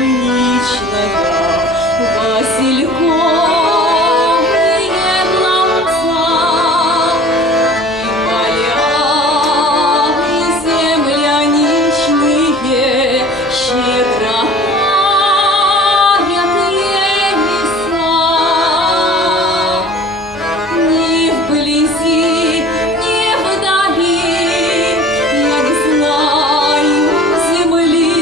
пшеничная, васильковые глаза, и поля, и земляничные щедро парят леса. Ни вблизи, ни вдали я не знаю земли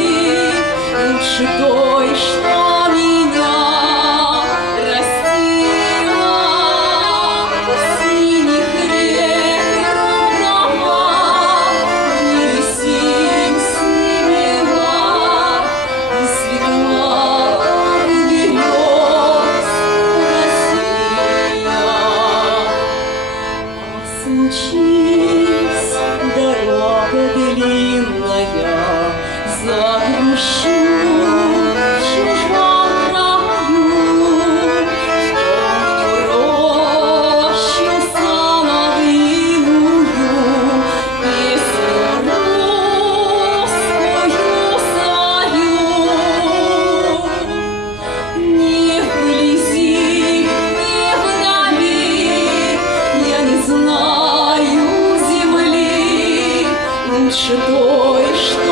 лучше той, что меня растила. Синих рек рукава, мире синь синела, и светла берез Россия. А случись дорога длинная, загрущу в чужом краю, вспомню рощу соловьиную, песню русскую свою. Ни вблизи, ни вдали я не знаю земли лучше той, что